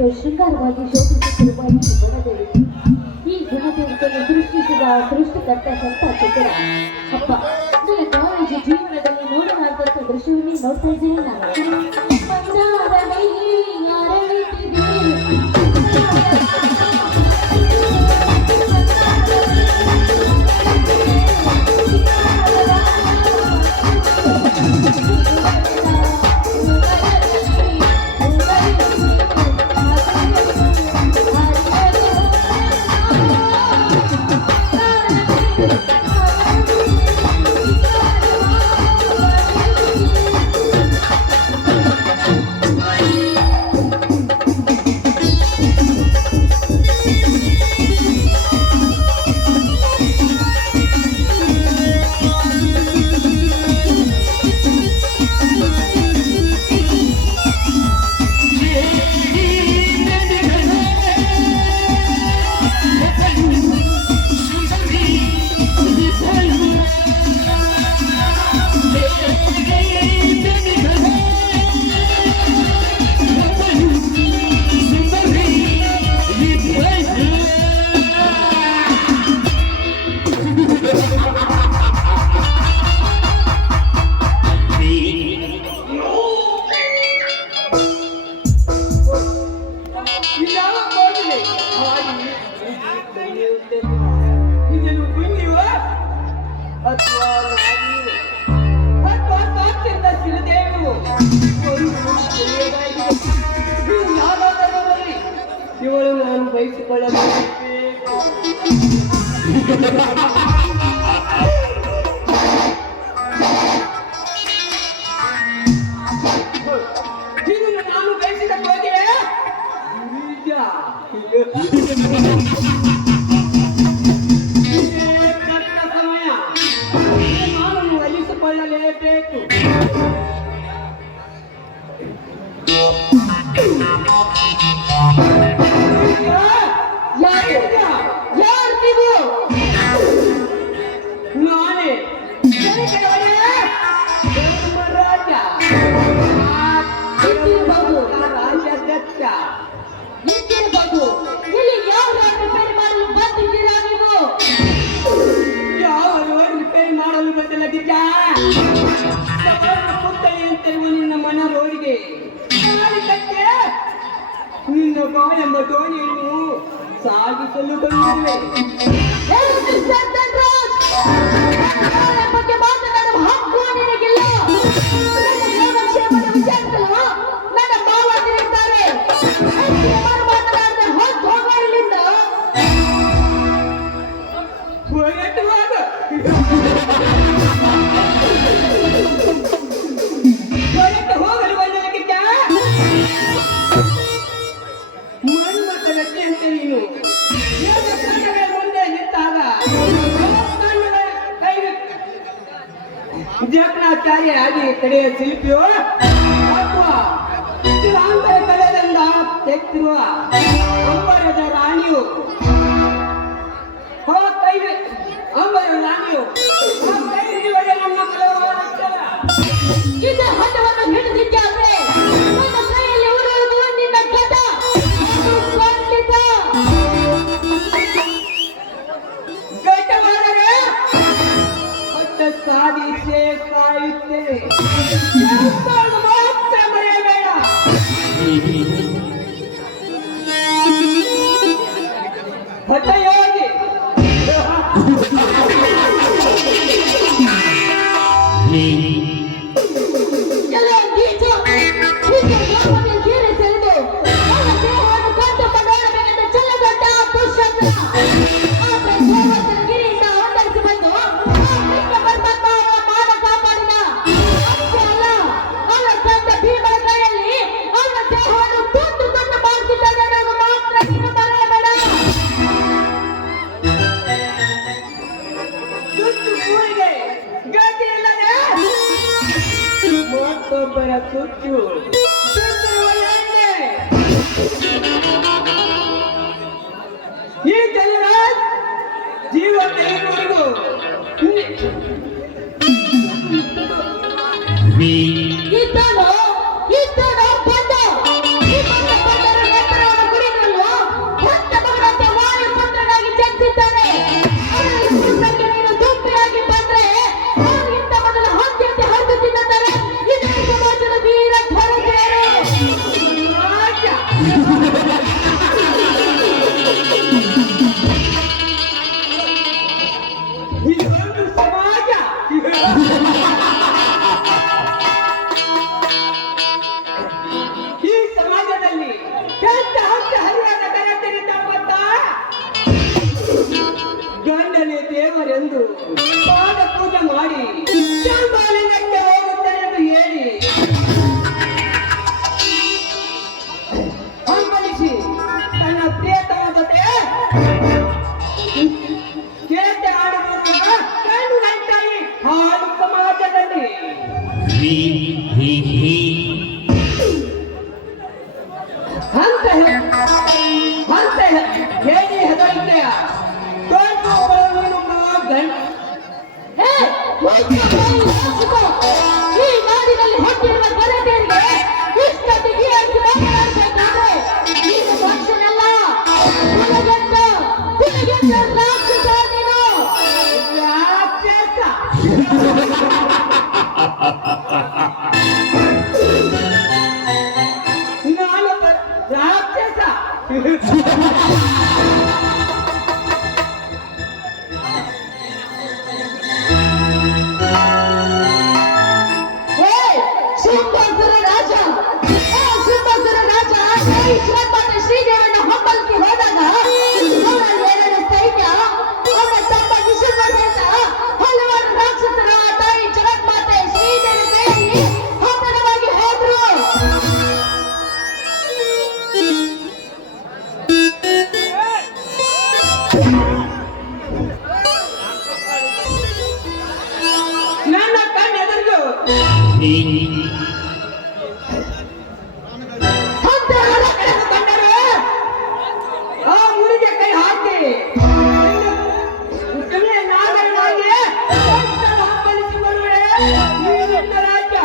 ಎಷ್ಟು ಶೃಂಗಾರವಾಗಿ ಶೋಭಿಸುತ್ತಿರುವ ಈ ಗುಣದೇವತೆ, ಈ ಗುಣದೇವತೆಯನ್ನು ಸೃಷ್ಟಿಸಿದ ಸೃಷ್ಟಿಕರ್ತ ಸಂತ ಚಿತ್ರ ಅಪ್ಪ, ನನ್ನ ಕಾಲೇಜು ಜೀವನದಲ್ಲಿ ನೋಡಲಾದಂಥ ದೃಶ್ಯವನ್ನೇ ನೋಡ್ತಾ ಇದ್ದೇನೆ ನಾನು. ಇವಳು ನಾನು ಬಯಸಿಕೊಳ್ಳಬೇಕು. ನಾನು ಬಯಸಿದ ಹೋಗಿ ಸಮಯ ನಾನು ಒಲಿಸಿಕೊಳ್ಳಲೇಬೇಕು. ಯಾರು ನೀವು? ನಾನೇ ಧರ್ಮರಾಜ, ರಾಜ್ಯಾಧ್ಯಕ್ಷ. ಇದ್ದಿರಬಹುದು. ಇಲ್ಲಿ ಯಾವ ರಿಪೇರಿ ಮಾಡಲು ಬಂದಿದ್ದೀರಾ ನೀವು? ಯಾವ ರಿಪೇರಿ ಮಾಡಲು ಬದಲಾಗಿದ್ದ ಪುತ್ತಳಿ ಅಂತಿರುವ ನಿನ್ನ ಮನ ರೋಡಿಗೆ ನಿನ್ನ ಬಾಯೆಂಬ ದೋಣಿಯನ್ನು ಸಾಗಿಸಲು ಬಂದಿರುವೆ. ಬಗ್ಗೆ ಮಾತನಾಡುವ ಹಕ್ಕು ನಿನಗಿಲ್ಲ. ಯೋಗಕ್ಷೇಮದ ವಿಚಾರಿಸಲು ನನ್ನ ಮಾವದಿರುತ್ತಾರೆ. ಮಾತನಾಡಿದ ಹೊತ್ತು ಹೋಗುವ ಇಲ್ಲಿಂದ. ಹೊರಟುವಾಗ ಹೊರಟು ಹೋಗಲು ಬಂದಲಾಗಿದ್ದ ಮನ್ಮತ ವ್ಯಕ್ತಿ ಅಂತ ನೀನು ಮುಂದೆ ನಿಂತಾಗ ಜಗನ್ನಾಚಾರ್ಯ ಆಗಿ ಕಡೆಯ ಶಿಲ್ಪಿಯೋ ಅಥವಾ ಶಿಲಾಂತರ ಕಲೆಯಿಂದ ತೆಗೆದಿರುವ ಅಂಬರದ ರಾಣಿಯು ಅಂಬರ ರಾಣಿಯು ನಮ್ಮ ಇದ ಹಠವನ್ನು ಹಿಡಿದಿದ್ದಾದ್ರೆ ನನ್ನ ಕೈಯಲ್ಲಿ ಉರುವುದು ನಿನ್ನ ಗದ. ಖಂಡಿತ ಗಟ್ಟವಾದರೆ ಹೊತ್ತ ಸಾಧಿಸೇ ಸಾಯುತ್ತೇವೆ. ಮಾತ್ರ ಮರೆಯಬೇಡ. ಹಠಯೋಗಿ ಎಲ್ಲ ಗೀಚ ಗೀರೆ ಸೆಳೆದು ನನ್ನ ದೇಹವನ್ನು ಕಂಟಪ ನೋಡಬೇಕೆಂದು ಚೆಲ್ಲದೊಡ್ಡ ದುಶ್ಶಕುನ ಆತ ಗೋವರ್ಧನಗಿರಿಯಿಂದ ಅವತರಿಸಿ ಬಂದು ಕೃಷ್ಣ ಪರಮಾತ್ಮ ಅವರ ಮಾನ ಕಾಪಾಡಿದ. ಅಷ್ಟೇ ಅಲ್ಲ, ಅವರ ತಂದೆ ಭೀಮನ ಕೈಯಲ್ಲಿ ಅವರ ದೇಹವನ್ನು ತುಂಡು ತುಂಡು ಮಾಡುತ್ತಿದ್ದಾನೆ ಅನ್ನೋದು ಮಾತ್ರ ನೀನು ಮರೆಯಬೇಡ. ತುತ್ತು ಕೂರಿಗೆ ಗತಿ ಇಲ್ಲದೆ ಮತ್ತೊಬ್ಬರ ತುತ್ತು ಈ ಜನರ ಜೀವ ತೆಗೆದುಕೊಂಡು ಇದ್ದನು ಬಂದ ಈ ಬಂದ ಬಂದರ ನಂತರ ಸಿಂಹಾಸುರ ರಾಜ ಸಿಂಹಾಸುರ ರಾಜ ಶ್ರೀಮಂತ ಶ್ರೀದೇವನ ಹಬ್ಬಕ್ಕೆ ಹೋದಾಗ ಅವರ ಎರಡು ಸೈನ್ಯ ಅವರ ತಮ್ಮ ವಿಶ್ವದಿಂದ ಹಲವಾರು ರಾಕ್ಷಸರ ತಾಯಿ ಜಗನ್ಮಾತೆ ಶ್ರೀದೇವಿ ಕೈಯಲ್ಲಿ ಹತನವಾಗಿ ಹೋದ್ರು. ನನ್ನ ಕಣ್ಣೆದುರು ಆ ಮುರಿಗೆ ಕೈ ಹಾಕಿ ನಾಗರನಾಗಿ ಹಬ್ಬಲಿಸಿ ಬರುವೆ ನೀನು ರಾಜ್ಯ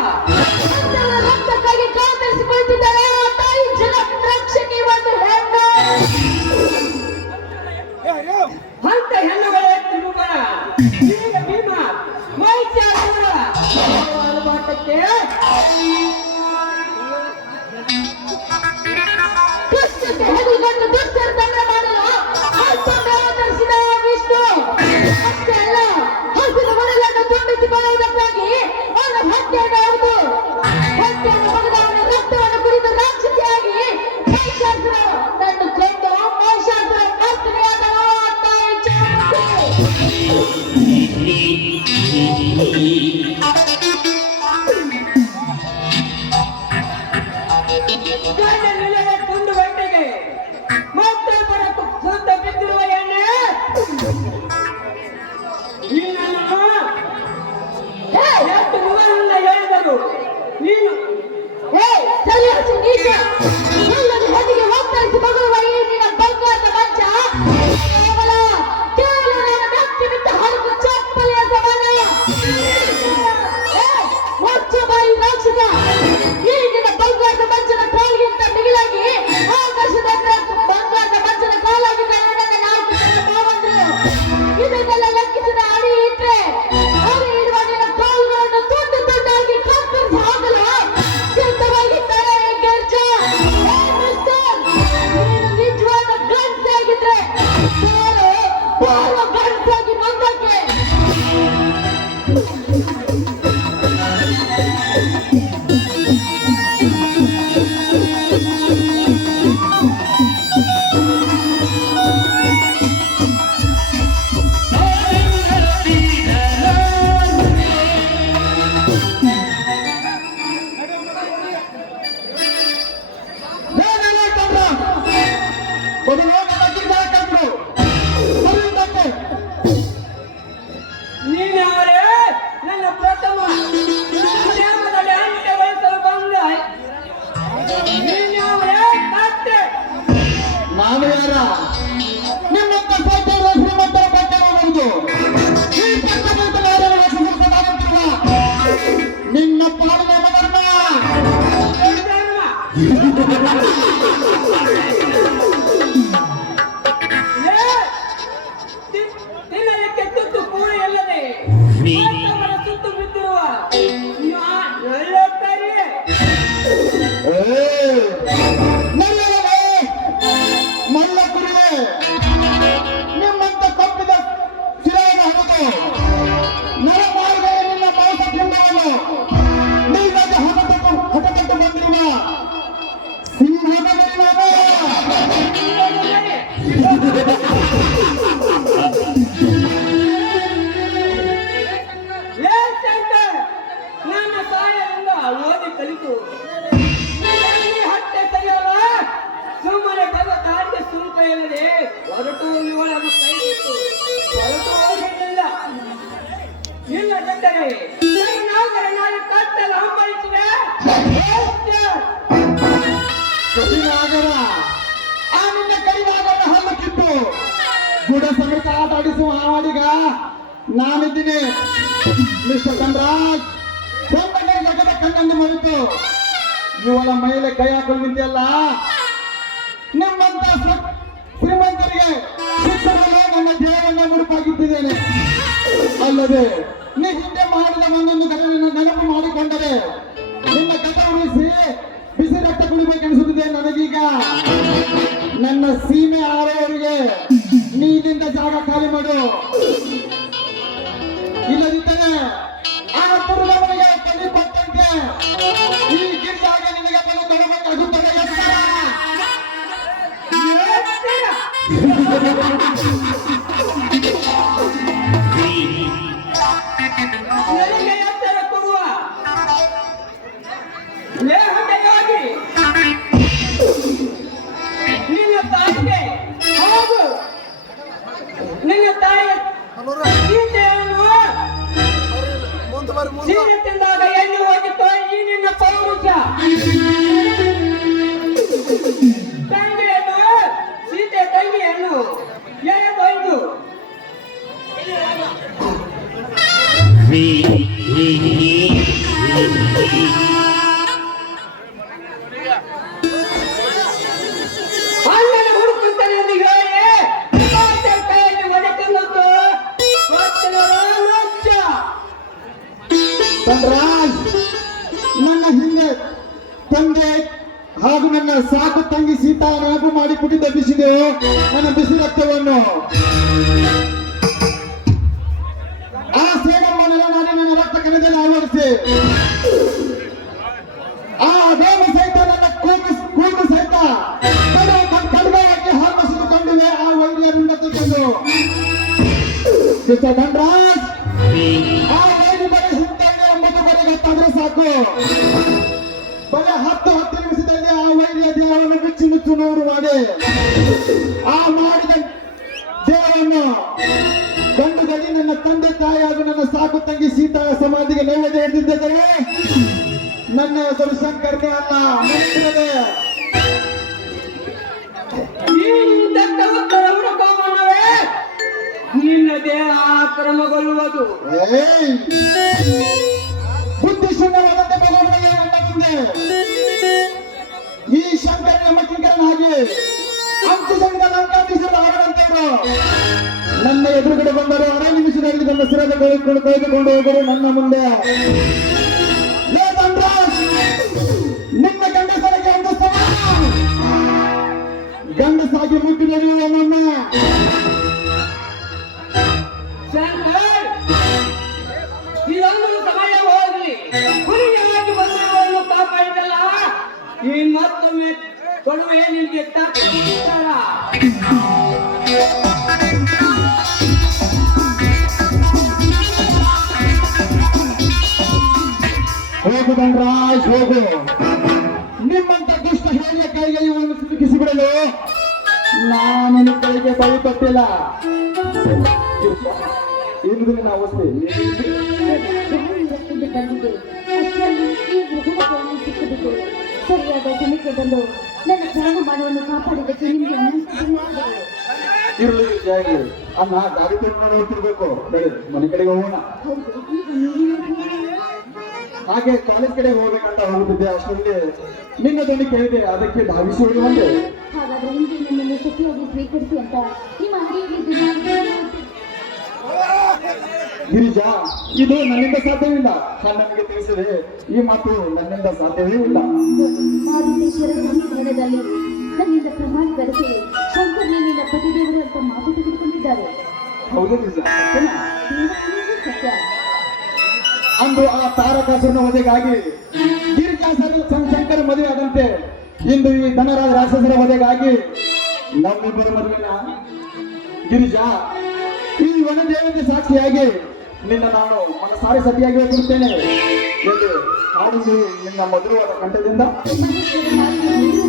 ರಕ್ತಕ್ಕಾಗಿ ಕಾತರಿಸಿಕೊಳ್ತಿದ್ದಾರೆ ಆ ತಾಯಿ ಜಗದ್ರಕ್ಷಕಿ ಒಂದು ಹೆಣ್ಣು. ಅಂತ ಹೆಣ್ಣುಗಳೇ ತಿರುಗುಗಳ ಈಗ ಭೀಮ ಮೈತ್ಯಾಸುರ ಮಾತಕ್ಕೆ ದುಷ್ಟಕ್ಕೆ ಹೆದರಿಕೊಂಡು ದುಷ್ಟರ ದಂಡ ಮಾಡಲು ಅಷ್ಟೊಂದು ಅವತರಿಸಿದ ವಿಷ್ಣು. ಅಷ್ಟೇ ಅಲ್ಲ, ಹಸಿರು ಮರಳನ್ನು ತುಂಬಿಸಿಕೊಳ್ಳುವುದಕ್ಕಾಗಿ ಅವನ ಹತ್ಯೆಯನ್ನು ಹೌದು ಹತ್ಯೆಯನ್ನು ಹೊಡೆದ ಅವನ ರಕ್ತವನ್ನು ಕುಡಿದು ರಾಕ್ಷಸಿಯಾಗಿ ಮಹಿಷಾಸುರ ತನ್ನು ಕೊಂದು ಮಹಿಷಾಸುರ ಮರ್ತನೆಯಾದವ ಅಂತ ಗಂಡ ನಿಲಯ ಕುಂದು ಗಂಟೆಗೆ ಮತ್ತೊಬ್ಬರ ಸುತ್ತ ಬಿದ್ದಿರುವ ಎಣ್ಣೆ ನೀನನ್ನು ಎಷ್ಟು ಮುಖದಿಂದ ಹೇಳಿದರು ನೀನು ಸರಿಯಾಸಿ ನೀಚ ಇಲ್ಲದ ಹೊತ್ತಿಗೆ ಹೋಗ್ತಾಯಿಸಿ ಮಗುವ ಈ ನಿನ್ನ ಬಂಗಾರದ ಮಂಚ ಕೇವಲ ನನ್ನ ವ್ಯಕ್ತಿ ಬಿಟ್ಟ ಹಲವು ಚಪ್ಪಲಿಯ ಸಮಾನ. ಒಚ್ಚ ಬಾಯಿ ರಾಕ್ಷಸ, ಈ ನಿನ್ನ ಬಂಗಾರದ ಮಂಚದ ಕಾಲಿಗಿಂತ ಮಿಗಿಲಾಗಿ ಆಕಾಶದ ಬಂಗಾರದ ಮಂಚದ ಕಾಲಾಗಿ ನನ್ನ ನಾಲ್ಕು ಜನ ಮಾವಂದ್ರು ಇದನ್ನೆಲ್ಲ ಲೆಕ್ಕಿಸಿದ ಅಡಿ ಇಟ್ರೆ ಅಡಿ ಇಡುವ ನಿನ್ನ ಕಾಲುಗಳನ್ನು ತುಂಡು ತುಂಡಾಗಿ ಕತ್ತರಿಸಿ ಹಾಕಲು ಸಿದ್ಧವಾಗಿದ್ದಾರೆ ಗಿರ್ಜ. ಮಿಸ್ಟರ್, ನೀನು ನಿಜವಾದ ಗಂಡಸಾಗಿದ್ರೆ ಬಾರೋ ಗಂಡಸಾಗಿ ಮುಂದಕ್ಕೆ. ನೀನವರೇ ನನ್ನ ಪ್ರಥಮ ಕ್ಷೇಮದಲ್ಲಿ ಅಂತ್ಯ ವಹಿಸಲು ಬಂದ ನೀನವರೇ ಮತ್ತೆ ನಾನು ಯಾರ ನಿಮ್ಮಂತ ಸಾಧ್ಯ ಶ್ರೀಮಂತರ ಬಗ್ಗೆ ಬರುವುದು ಈ ಪಕ್ಕದಂತ ಸುಮುಖದಾಗುತ್ತಿರುವ ನಿನ್ನ ಪಾಲಿನ ಮಗನ್ನ ತಿನ್ನಲಿಕ್ಕೆ ತುತ್ತು ಕೂಡಿ ಅಲ್ಲದೆ ಮತ್ತೊಬ್ಬರ ಸುತ್ತು ಬಿದ್ದಿರುವ ಒಳ್ಳೆಯ ಮಲ್ಲ ಕುರಿವೆ ನಿಮ್ಮಂತ ತಪ್ಪಿದ ಶಿರಾದ ಹೊರತು ನರ ಮಾಡಿದ ನಿನ್ನ ಮಾಂಸ ತಿಂದವನು ನೀವಾಗಿ ಹಠಪಟ್ಟು ಬಂದಿರುವ ಸಿಂಹದ ಮರಿ ನನ್ನ ಸಹಾಯದಿಂದ ಓದಿ ಕಲಿತು ಹತ್ತೆ ಸರಿಯಲ್ಲ ಸುಮ್ಮನೆ ಬರುವ ದಾರಿಗೆ ಸುಂಕ ಇಲ್ಲದೆ ಹೊರಟು ಇವಳನ್ನು ಕೈ ಬಿಟ್ಟು ಹೊರಟು ಹೋಗಲಿಲ್ಲ. ಇಲ್ಲದಿದ್ದರೆ ನಾಗರ ನಾಯಿ ಕತ್ತಲು ಹಂಬಲಿಸಿದೆ. ಕರಿನಾಗರ ಆ ನಿನ್ನ ಕರಿನಾಗರ ಹಲ್ಲು ಕಿತ್ತು ಗುಡ ಸಮೇತ ಆಟ ಆಡಿಸುವ ಹಾವಾಡಿಗ ನಾನಿದ್ದೀನಿ. ಮಿಸ್ಟರ್ ಚಂದ್ರಾಜ್ ಸಂಬಂಧಿ ಜಗದ ಕಣ್ಣನ್ನು ಮರೆತು ಇವಳ ಮೇಲೆ ಕೈ ಹಾಕೊಂಡು ನಿಂತಿಯಲ್ಲ. ನಿಮ್ಮಂತ ಶ್ರೀಮಂತರಿಗೆ ಶಿಕ್ಷಣವೇ ನನ್ನ ದೇವರನ್ನ ಮುಡುಪಾಗಿಟ್ಟಿದ್ದೇನೆ. ಅಲ್ಲದೆ ನೀ ಹಿಂದೆ ಮಾಡಿದ ಮಣ್ಣನ್ನು ನೆನಪು ಮಾಡಿಕೊಂಡರೆ ನಿನ್ನ ಕಥ ಉಳಿಸಿ ಬಿಸಿ ರಕ್ತ ಕುಡಿಬೇಕೆನಿಸುತ್ತಿದೆ ನನಗೀಗ. ನನ್ನ ನನ್ನ ಸೀಮೆ ಆರೋರಿಗೆ ನೀರಿಂದ ಜಾಗ ಖಾಲಿ ಮಾಡು. ಇಲ್ಲದಿದ್ದರೆ ಆ ತುರುಗವನಿಗೆ ಬಲಿ ಕೊಟ್ಟಂತೆ ಈ ಗಿರಿಜಾಗೆ ನಿನಗೆ ಬಲಿ ಕೊಡಬೇಕಾಗುತ್ತದೆ. ನನಗೆ ಎತ್ತರ ಕೊಡುವ ಲೇಹತೆಯಾಗಿ ನಿನ್ನ ತಾಯಿಗೆ ಹಾಗೂ ನಿನ್ನ ತಾಯಿಯ ಸೀತೆಯನ್ನು ಸೀರೆ ತಿಂದಾಗ ಎಲ್ಲಿ ಹೋಗಿತ್ತೋ ಈ ನಿನ್ನ ಪೌರುಷ. ತಂಗಿಯನ್ನು ಸೀತೆ ತಂಗಿಯನ್ನು ಎಳೆದೊಯ್ದು ಅಣ್ಣನ ಹುಡುಕುತ್ತಾನೆ ಎಂದು ಹೇಳಿ ಕೈಯಲ್ಲಿ ಒಡೆತಂದದ್ದು ಧನರಾಜ್, ನನ್ನ ಹಿಂದೆ ತಂದೆ ಹಾಗೂ ನನ್ನ ಸಾಕು ತಂಗಿ ಸೀತಾ ನೆನಪು ಮಾಡಿ ಪುಟಿ ತಪ್ಪಿಸಿದೆವು ನನ್ನ ಬಿಸಿ ರಕ್ತವನ್ನು. ಆ ಸೇನಮ್ಮನೆಲ್ಲ ನಾನು ನನ್ನ ರಕ್ತ ಕಣದಲ್ಲಿ ಆವರಿಸಿ ಆ ಅಧೋಮ ಸಹಿತ ನನ್ನ ಕೂಗು ಸಹಿತ ಖಡ್ಗವಾಗಿ ಹಾಕಿಸಿಕೊಂಡಿವೆ ಆ ವೈದ್ಯರಿಂದ ತೆಗೆದು. ಮಿಸ್ಟರ್ ಧನರಾಜ್, ಆ ವೈದ್ಯ ಬರೀ ಹಿಂತಾನೆ 9 ಬರೆ ಗೊತ್ತಾದ್ರೆ ಸಾಕು. ಬರೀ 10 ನಿಮಿಷದಲ್ಲಿ ಆ ವೈದ್ಯ ದೇಹವನ್ನು ಮುಚ್ಚು ನೂರು ಮಾಡಿ ಆ ಮಾಡಿದ ದೇಹವನ್ನು ಗಂಡುಗಳಿ ನನ್ನ ತಂದೆ ತಾಯಿ ಹಾಗೂ ನನ್ನ ಸಾಕು ತಂಗಿ ಸೀತಾ ಸಮಾಧಿಗೆ ನೈವೇದ್ಯ ಹಿಡಿದಿದ್ದರೆ ನನ್ನ ಹೆಸರು ಶಂಕರನೇ ಅಲ್ಲ, ಮಂತ್ರನೇ. ಇಂಥ ಉತ್ತರ ಹುಡುಕುವವನವೇ ನಿನ್ನ ದೇಹ ಆಕ್ರಮಗೊಳ್ಳುವುದು. ಏಯ್! ಬುದ್ಧಿ ಶೂನ್ಯವಾದಂತೆ ಬಲವಣಿಗೆ ನನ್ನ ಮುಂದೆ ಈ ಶಂಕರ ನಮ್ಮ ಕಿಂಕರನಾಗಿ ಅಂಕುಶಂಕ ಲಂಕಾಧೀಶರು ಆಡದಂತವರು ನನ್ನ ಎದುರುಗಡೆ ಬಂದರು. 6 ನಿಮಿಷದಲ್ಲಿ ನನ್ನ ಸಿರದ ಕಳೆದುಕೊಂಡು ಹೋದರು ನನ್ನ ಮುಂದೆ. ಲೇ ಧನರಾಜ್, ನಿನ್ನ ಗಂಡಸರಿಗೆ ಒಂದು ಸವಾಲು. ಗಂಡಸಾಗಿ ಮುಟ್ಟಿ ನಡೆಯುವ ನನ್ನ ಶಂಕರ್, ಇದೊಂದು ಸಮಯ ಹೋಗಲಿ. ಹುಲಿಯಾಗಿ ಬಂದವರನ್ನು ಕಾಪಾಡಿದಲ್ಲ, ಈ ಮತ್ತೊಮ್ಮೆ ಕೊಡುವೆ ನಿನಗೆ ತಪ್ಪಿಸ್ತಾರ. ಹೋಗು ಧನರಾಜ್, ಹೋಗು. ನಿಮ್ಮಂತ ದುಷ್ಟ ಹೇಳಿಯ ಕೈಗೆ ಇವನು ಸಿಲುಕಿಸಿಬಿಡಲು ನಾನು ನಿನ್ನ ಕೈಗೆ ಬಳಿ ಕೊಟ್ಟಿಲ್ಲ. ಇಂದು ನಿನ್ನ ಅವಸ್ಥೆ ರಕ್ತದ ಬಂದಿದೆ. ಅಷ್ಟರಲ್ಲಿ ಈ ಮೃಗವನ್ನು ಸಿಕ್ಕಬೇಕು. ಸರಿಯಾದ ಸಮಯಕ್ಕೆ ಬಂದು ನನ್ನ ಪ್ರಾಣ ಮಾನವನ್ನು ಕಾಪಾಡಿದ್ದಕ್ಕೆ ನಿಮಗೆ ಅನಂತ ಧನ್ಯವಾದಗಳು. ಇರಲಿ ಜಾಗಿ ಅಮ್ಮ ಗಾಡಿ ತೆಗೆದುಕೊಂಡು ಹೋಗ್ತಿರ್ಬೇಕು. ಬೇಡ, ಮನೆ ಕಡೆಗೆ ಹೋಗೋಣ. ಹೌದು, ಈಗ ನೀವೇನು ಹಾಗೆ ಕಾಲೇಜ್ ಕಡೆ ಹೋಗ್ಬೇಕಂತ ಹೋಗುತ್ತಿದ್ದೆ. ಅಷ್ಟರಲ್ಲಿ ನಿನ್ನ ಧ್ವನಿ ಕೇಳಿದೆ, ಅದಕ್ಕೆ ಧಾವಿಸಿ ಹೋಗಿ ಬಂದೆ. ಹಾಗಾದ್ರೆ ಹಿಂದೆ ನನ್ನನ್ನು ಸಖಿಯಾಗಿ ಸ್ವೀಕರಿಸಿ ಅಂತ ನಿಮ್ಮ ಅಂಗಡಿಯಲ್ಲಿ ಗಿರಿಜಾ, ಇದು ನನ್ನಿಂದ ಸಾಧ್ಯವಿಲ್ಲ. ನನಗೆ ತಿಳಿಸಿದೆ, ಈ ಮಾತು ನನ್ನಿಂದ ಸಾಧ್ಯವೇ ಇಲ್ಲ. ಮಾರುತೇಶ್ವರ ಸನ್ನಿಧಾನದಲ್ಲಿ ನನ್ನಿಂದ ಪ್ರಮಾಣ ಕರೆಸಿ ಶಂಕರ್ ನಿನ್ನ ಪತಿದೇವರು ಅಂತ ಮಾತು ತೆಗೆದುಕೊಂಡಿದ್ದಾರೆ. ಹೌದು ನಿಜ, ಸತ್ಯನಾ? ದೇವತೆಯೂ ಸತ್ಯ. ಅಂದು ಆ ತಾರಕಾಸುರನ ವಧೆಗಾಗಿ ಗಿರಿಜಾಸರ ಶಂಕರ ಮದುವೆ ಆದಂತೆ ಇಂದು ಈ ಧನರಾಜ ರಾಕ್ಷಸರ ವಧೆಗಾಗಿ ನಮ್ಮಿಬ್ಬರ ಮದುವೆನ ಗಿರಿಜಾ ಈ ವನದೇವತೆ ಸಾಕ್ಷಿಯಾಗಿ ನಿನ್ನ ನಾನು ಮನಸಾರಿ ಸತಿಯಾಗಿ ಹೋಗಿರುತ್ತೇನೆ ಎಂದು ಹಾಡುವುದು ನಿನ್ನ ಮಧುರವಾದ ಕಂಠದಿಂದ. ಮನುಷ್ಯರ ಮಾತಿಗೆ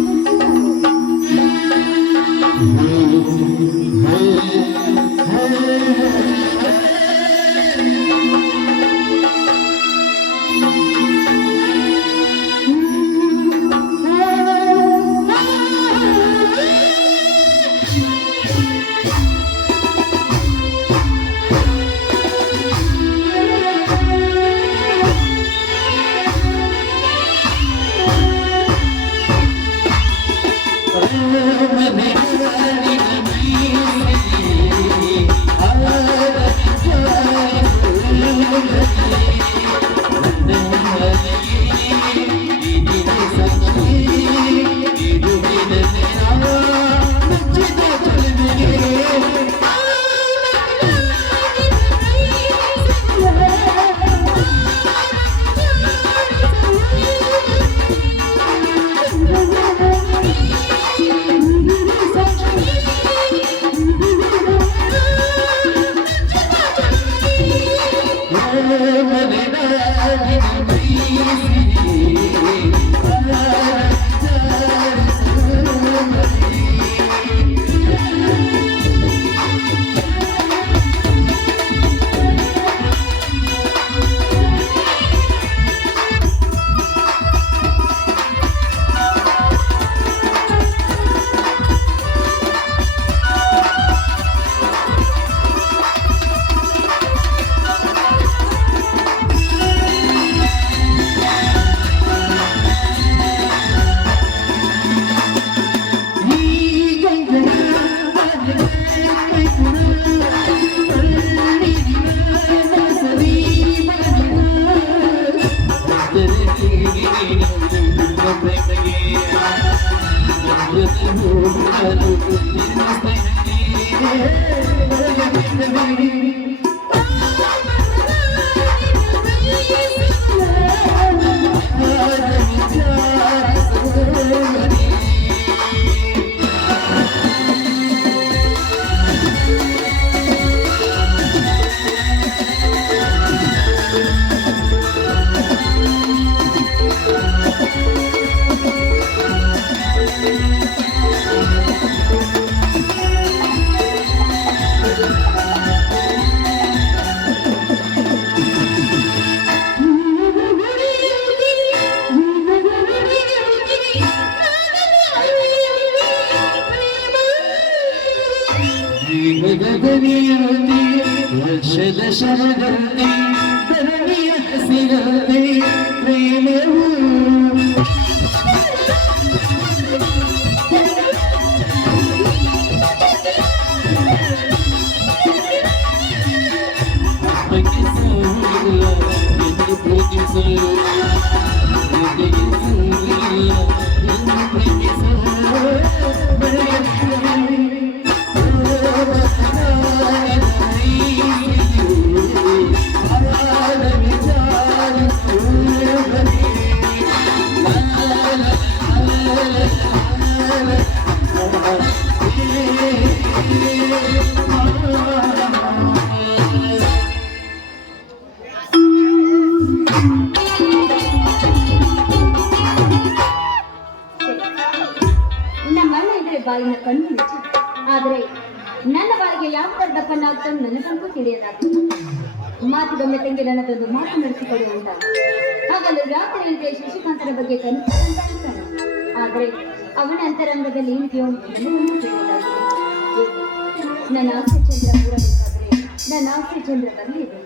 ಶರದ ಶರದಂತೆ ಧರಣಿಯ ಹಸಿರಂತೆ ಪ್ರೇಮವು ನಮ್ಮಣ್ಣ ಇದ್ರೆ ಬಾಯಿನ ಕಣ್ಣು ನಿಜ, ಆದ್ರೆ ನನ್ನ ಬಾಯಿಗೆ ಯಾವ ತರದ ಕಣ್ಣಾಗ್ತದೆ ನನಗಂತೂ ತಿಳಿಯದಾಗ್ತದೆ. ಮಾತಿಗೊಮ್ಮೆ ತಂಗಿ ನನ್ನದೊಂದು ಮಾತು ನಡೆಸಿಕೊಡುವುದ. ಹಾಗಲು ರಾತ್ರಿ ಇದ್ರೆ ಶಶಿಕಾಂತನ ಬಗ್ಗೆ ಕನಸು ಅಂತಾನೆ, ಆದ್ರೆ ಅವನ ಅಂತರಂಗದಲ್ಲಿ ಏನಿದೆಯೋ ನನಗನ್ನೂ ತಿಳಿಯದಾಗಿದೆ. ನನ್ನ ಆಸೆ ಚಂದ್ರ ಕೂಡಬೇಕಾದ್ರೆ ನನ್ನ ಆಸೆ ಚಂದ್ರ ಬರಲೇಬೇಕು.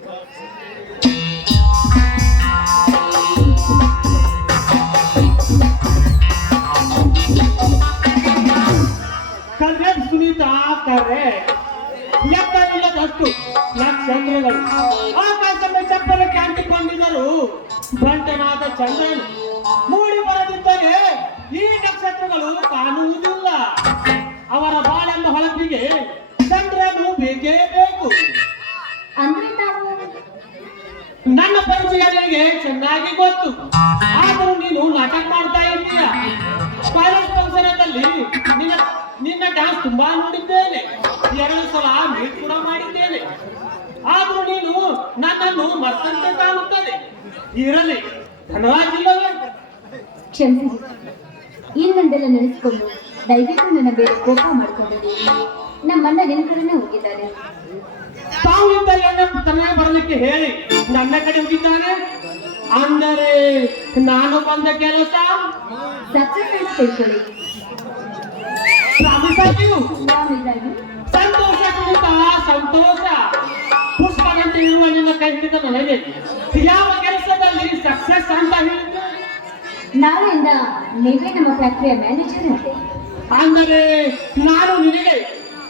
ಕರೆ ಸುನೀತಾ ಕರೆ ಲೆಕ್ಕವಿಲ್ಲದಷ್ಟು ನಕ್ಷತ್ರಗಳು ಆಕಾಶದ ಚಪ್ಪಲಕ್ಕೆ ಅಂಟಿಕೊಂಡಿದ್ದರು. ಬಂಟನಾದ ಚಂದ್ರನು ಮೂಡಿ ಬರದಿದ್ದರೆ ಈ ನಕ್ಷತ್ರಗಳು ಕಾಣುವುದಿಲ್ಲ. ಅವರ ಬಾಳೆಂಬ ಹೊಳಪಿಗೆ ಚಂದ್ರನು ಬೇಕೇ ಬೇಕು. ಅಂದ್ರೆ ತಾವು ನನ್ನ ಪರಿಚಯ ನಿನಗೆ ಚೆನ್ನಾಗಿ ಗೊತ್ತು. ಆದರೂ ನೀನು ನಾಟಕ ಮಾಡ್ತಾ ಇದ್ದೀಯ. ಕಾಲೇಜ್ ಫಂಕ್ಷನದಲ್ಲಿ ನಿನ್ನ ಡ್ಯಾನ್ಸ್ ತುಂಬಾ ನೋಡಿದ್ದೇನೆ. 2 ಸಲ ಮೀಟ್ ಕೂಡ ಮಾಡಿದ್ದೇನೆ. ಆದ್ರೂ ನೀನು ನನ್ನನ್ನು ಮತ್ತಂತೆ ಕಾಣುತ್ತದೆ. ಇರಲಿ, ಧನರಾಜಿಲ್ಲವೇ? ಕ್ಷಮಿಸಿ, ಇನ್ನೊಂದೆಲ್ಲ ನೆನೆಸ್ಕೊಂಡು ದಯವಿಟ್ಟು ನನ್ನ ಬೇರೆ ಕೋಪ ಮಾಡ್ಕೊಂಡ್ರಿ. ನಮ್ಮಣ್ಣ ನಿನ್ನ ಕಡೆನೇ ಹೋಗಿದ್ದಾರೆ. ತಾವು ಇದ್ದಲ್ಲಿ ತನ್ನ ಬರಲಿಕ್ಕೆ ಹೇಳಿ ನನ್ನ ಕಡೆ ಹೋಗಿದ್ದಾನೆ. ಅಂದರೆ ನಾನು ಬಂದ ಕೆಲಸ ಸಕ್ಸಸ್ ಅಂತ ತಿಳ್ಕೊಳ್ಳಿ. ಪ್ರಾಮಿಸಾಗಿಯೂ ಯಾವಿದಾಗಿ ಸಂತೋಷ ಕುರಿತ ಸಂತೋಷ. ಪುಷ್ಪದಂತೆ ಇರುವ ನಿನ್ನ ಕೈ ಹಿಡಿದ ನನಗೆ ಯಾವ ಕೆಲಸದಲ್ಲಿ ಸಕ್ಸಸ್ ಅಂತ ಹೇಳಿದ್ದು? ನಾಳೆಯಿಂದ ನೀವೇ ನಮ್ಮ ಫ್ಯಾಕ್ಟರಿಯ ಮ್ಯಾನೇಜರ್ ಅಂತೆ. ಅಂದರೆ ನಾನು ನಿನಗೆ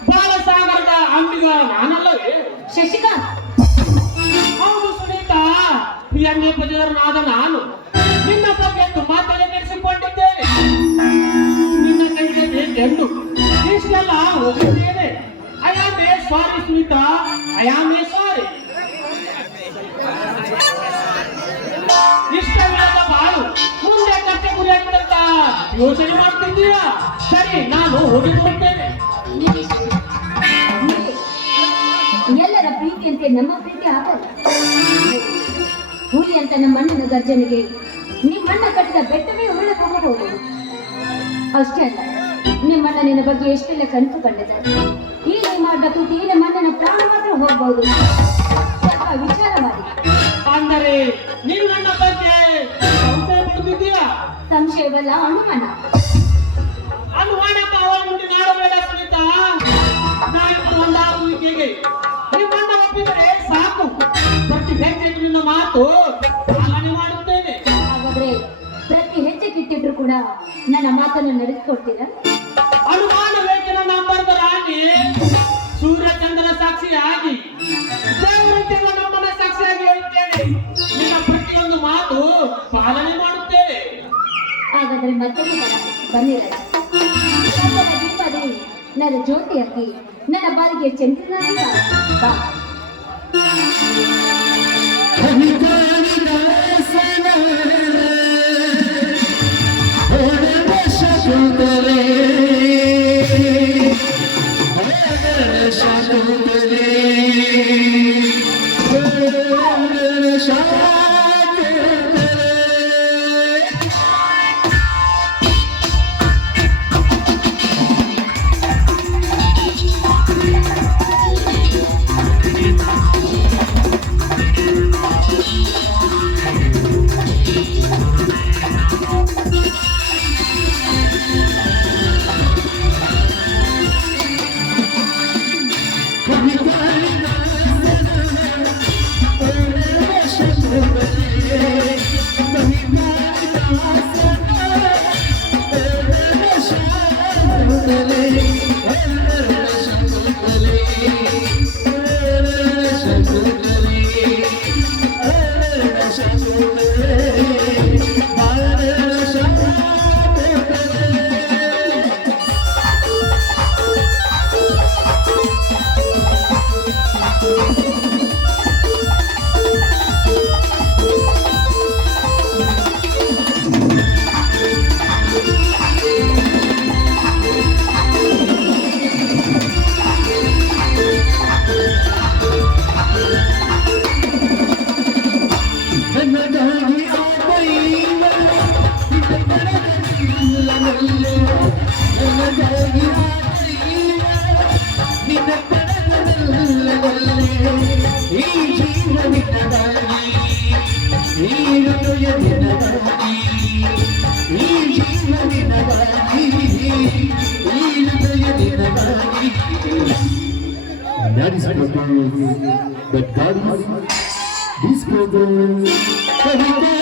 ಬಾಲಸಾಗರದ ಅಂಬಿಗ ನಾನಲ್ಲವೇ? ಶಶಿಕಾಂತ್, ಹೌದು ಸುನೀತಾ, ಎಣ್ಣೆ ಬಜಾರನಾದ ನಾನು ನಿನ್ನ ಬಗ್ಗೆ ತುಂಬಾ ತಲೆ ಕೆಡಿಸಿಕೊಂಡಿದ್ದೇನೆ. ನಿನ್ನ ಕೈಗೆ ಬೇಕೆಂದು ಇಷ್ಟೆಲ್ಲ ಹೋಗಿದ್ದೇನೆ. I am a sorry Sunita, I am a sorry. ಇಷ್ಟವಿಲ್ಲದ ಬಾಳು ಮುಂದೆ ಕಷ್ಟ ಗುರಿಯಾಗಿದ್ದಂತ ಯೋಚನೆ ಮಾಡ್ತಿದ್ದೀರಾ? ಸರಿ, ನಾನು ಹೋಗಿಕೊಳ್ತೇನೆ. ಎಲ್ಲರ ಪ್ರೀತಿಯಂತೆ ನಮ್ಮ ಪ್ರೀತಿ ಆಗಲ್ಲ. ಹುಲಿ ಅಂತ ನಮ್ಮ ಅಣ್ಣನ ಗರ್ಜನೆಗೆ ನಿಮ್ಮಣ್ಣ ಕಟ್ಟಿದ ಬೆಟ್ಟವೇ ಉರುಳಿ ಹೋಗಬಹುದು. ಅಷ್ಟೇ ಅಲ್ಲ, ನಿಮ್ಮಣ್ಣ ನಿನ್ನ ಬಗ್ಗೆ ಎಷ್ಟೆಲ್ಲ ಕನಸು ಕಂಡಿದ್ದಾರೆ. ಈಗ ಮಾಡಿದ ತುಟಿ ನಮ್ಮ ಅಣ್ಣನ ಪ್ರಾಣ ಮಾತ್ರ ಹೋಗಬಹುದು. ಸ್ವಲ್ಪ ವಿಚಾರ ಮಾಡಿ. ಅಂದರೆ ನೀವು ನನ್ನ ಬಗ್ಗೆ ಸಂಶಯ ಪಡುತ್ತಿದ್ದೀರಾ? ಸಂಶಯವಲ್ಲ, ಅನುಮಾನ. ಅನುಮಾನಕ್ಕೆ ಅವಳ ಮುಂದೆ ನಾಡಬೇಡ ಸುನೀತಾ. ನಾವಿಬ್ಬರು ಒಂದಾಗುವಿಕೆಗೆ ನಿಮ್ಮನ್ನ ಒಪ್ಪಿದರೆ ಸಾಕು. ಪ್ರತಿ ಹೆಜ್ಜೆಗೂ ನಿನ್ನ ಮಾತು ಪಾಲನೆ ಮಾಡುತ್ತೇನೆ. ಹಾಗಾದ್ರೆ ಪ್ರತಿ ಹೆಜ್ಜೆ ಕಿತ್ತಿದ್ರು ಕೂಡ ನನ್ನ ಮಾತನ್ನು ನಡೆಸಿಕೊಡ್ತೀರಾ? ಅನುಮಾನವೇಕೆ ನನ್ನ ಅಂಬರ್ಧರಾಗಿ ಸೂರ್ಯಚಂದ್ರ ಸಾಕ್ಷಿಯಾಗಿ ದೇವರಂತೆಲ್ಲ ನಮ್ಮನ್ನ ಸಾಕ್ಷಿಯಾಗಿ ಹೇಳುತ್ತೇನೆ. ನಿನ್ನ ಪ್ರತಿಯೊಂದು ಮಾತು ಪಾಲನೆ ಮಾಡುತ್ತೇನೆ. ಹಾಗಾದ್ರೆ ಮತ್ತೆ ಬನ್ನಿ ರಾಜ. ದೀಪಾವಳಿ ನನ್ನ ಜ್ಯೋತಿಯಾಗಿ ನನ್ನ ಬಾರಿಗೆ ಚಂದ್ರನಾಗಿ ಬಾ. ಜೀವನದಲ್ಲಿ ನನಗಾಗಿ ಆದರೀಗ ನಿನ್ನ ಪಡಗದಲ್ಲದಲ್ಲೇ ಈ ಜೀವ ನಿನ್ನದಾಗಿ ಈ ಹೃದಯ ನಿನ್ನದಾಗಿ ಈ ಜೀವ ನಿನ್ನದಾಗಿ ಈ ಹೃದಯ ನಿನ್ನದಾಗಿ. That is proposed, but God is proposed.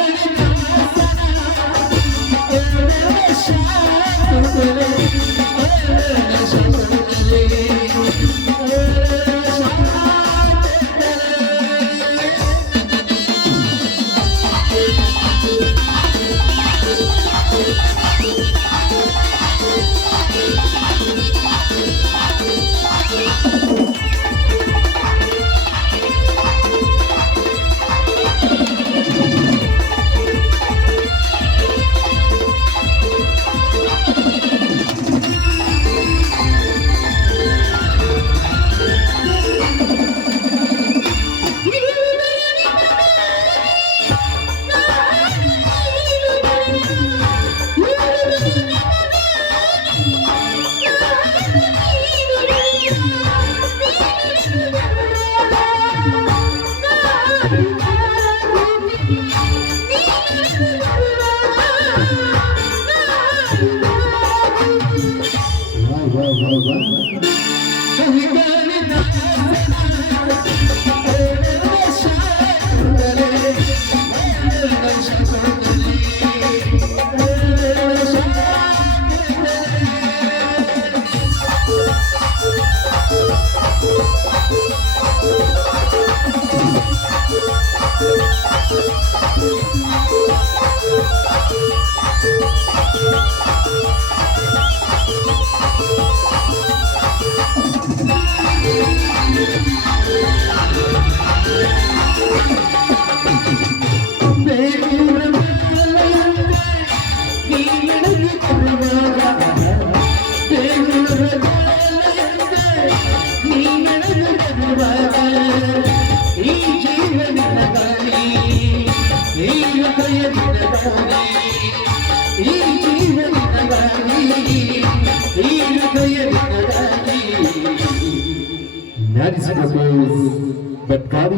That is proposed, but God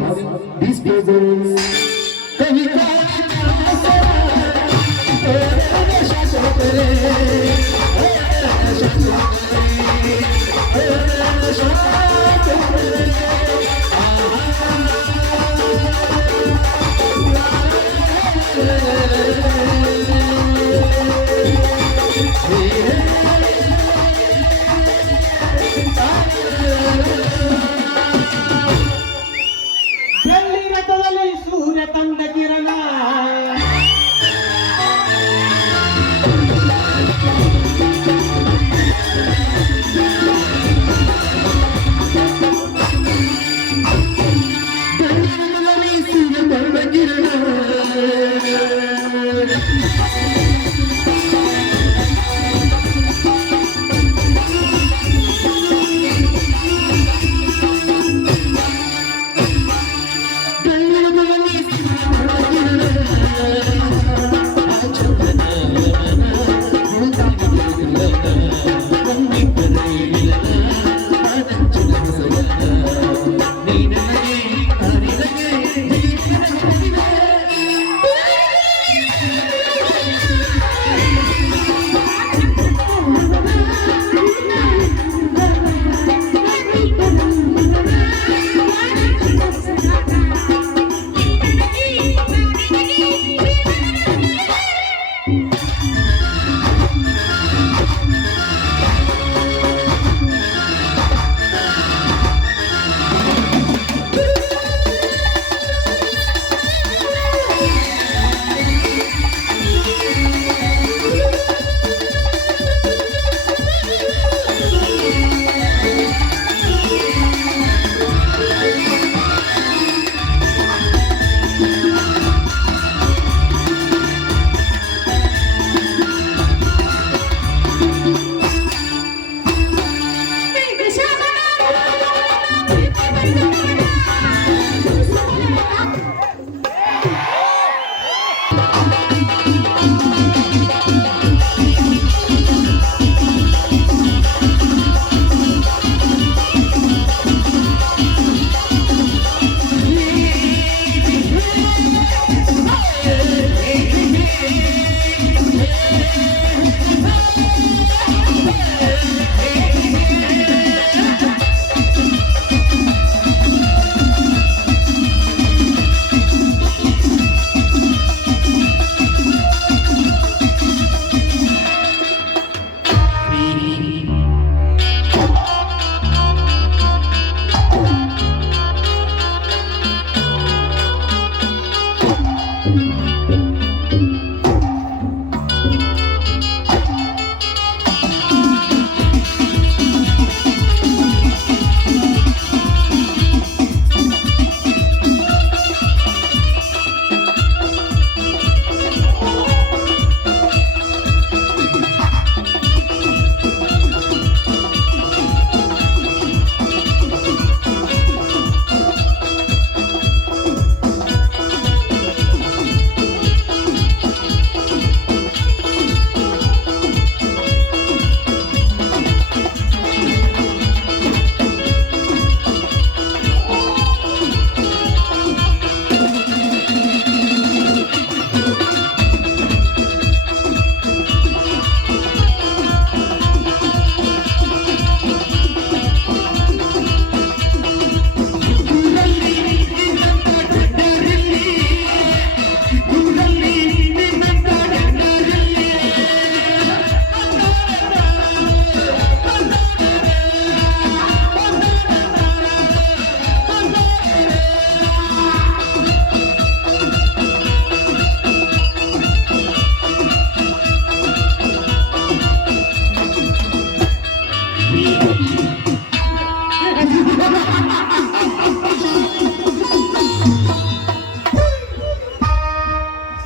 is disposed. ಬೆಳ್ಳಿ ರಥದಲ್ಲಿ ಸೂರ್ಯ ತಂದ ಕಿರಣ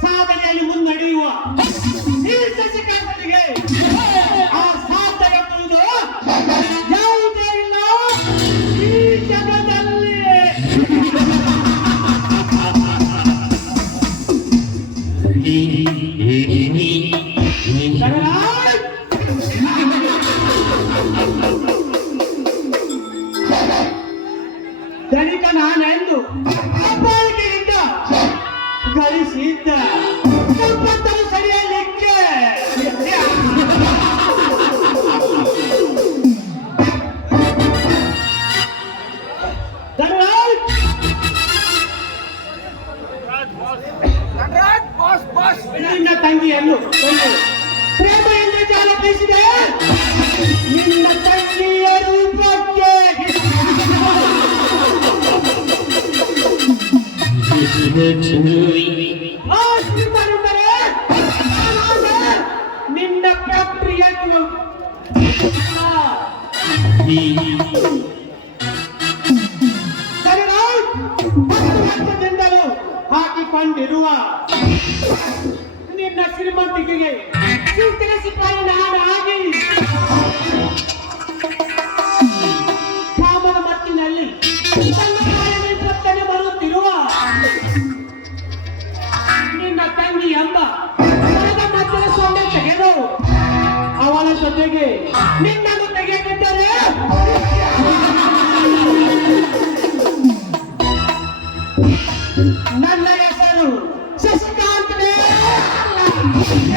ಸಾಧನೆಯಲ್ಲಿ ಮುನ್ನಡೆಯುವ ಈ ಶಶಿಕಾಂತನಿಗೆ ಆ ಸಾಧನೆ ಎನ್ನುವುದು ಯಾವುದೇ ಇಲ್ಲ ಈ ಜಗದಲ್ಲಿ. ಧನಿಕ ನಾನೆಂದು ಅಪಾಯಕೆಯಿಂದ ಗಳಿಸಿದ್ದ ಸಂಪತ್ತನ್ನು ಸರಿಯಲಿಕ್ಕೆ ನಿನ್ನ ತಂಗಿಯನ್ನು ಪ್ರೇಮೆಯಿಂದ ಜಾಲ ಬೀಸಿದೆ ನಿನ್ನ ತಂಗಿಯ ರೂಪಕ್ಕೆ. ಆ ಶ್ರೀಮಂತರೇ, ನಿನ್ನ ಫ್ಯಾಕ್ಟರಿಯನ್ನು ವರ್ಷದಿಂದಲೂ ಹಾಕಿಕೊಂಡಿರುವ ನಿನ್ನ ಶ್ರೀಮಂತಿಕೆಗೆ ಸಿಪಾಯಿ ನಾನಾಗಿ ಕಾಮನ ಮತ್ತಿನಲ್ಲಿ ತನ್ನ ಕಾಯನೆ ಬರುತ್ತಿರುವ ನಿನ್ನ ತಂಗಿ ಎಂಬ ಮಧ್ಯದ ಸೊಂಡೆ ತೆಗೆದು ಅವಳ ಜೊತೆಗೆ ನಿನ್ನನ್ನು ತೆಗೆದಿದ್ದರೆ ನನ್ನ ಹೆಸರು ಶಶಿಕಾಂತನೇ ಅಲ್ಲ.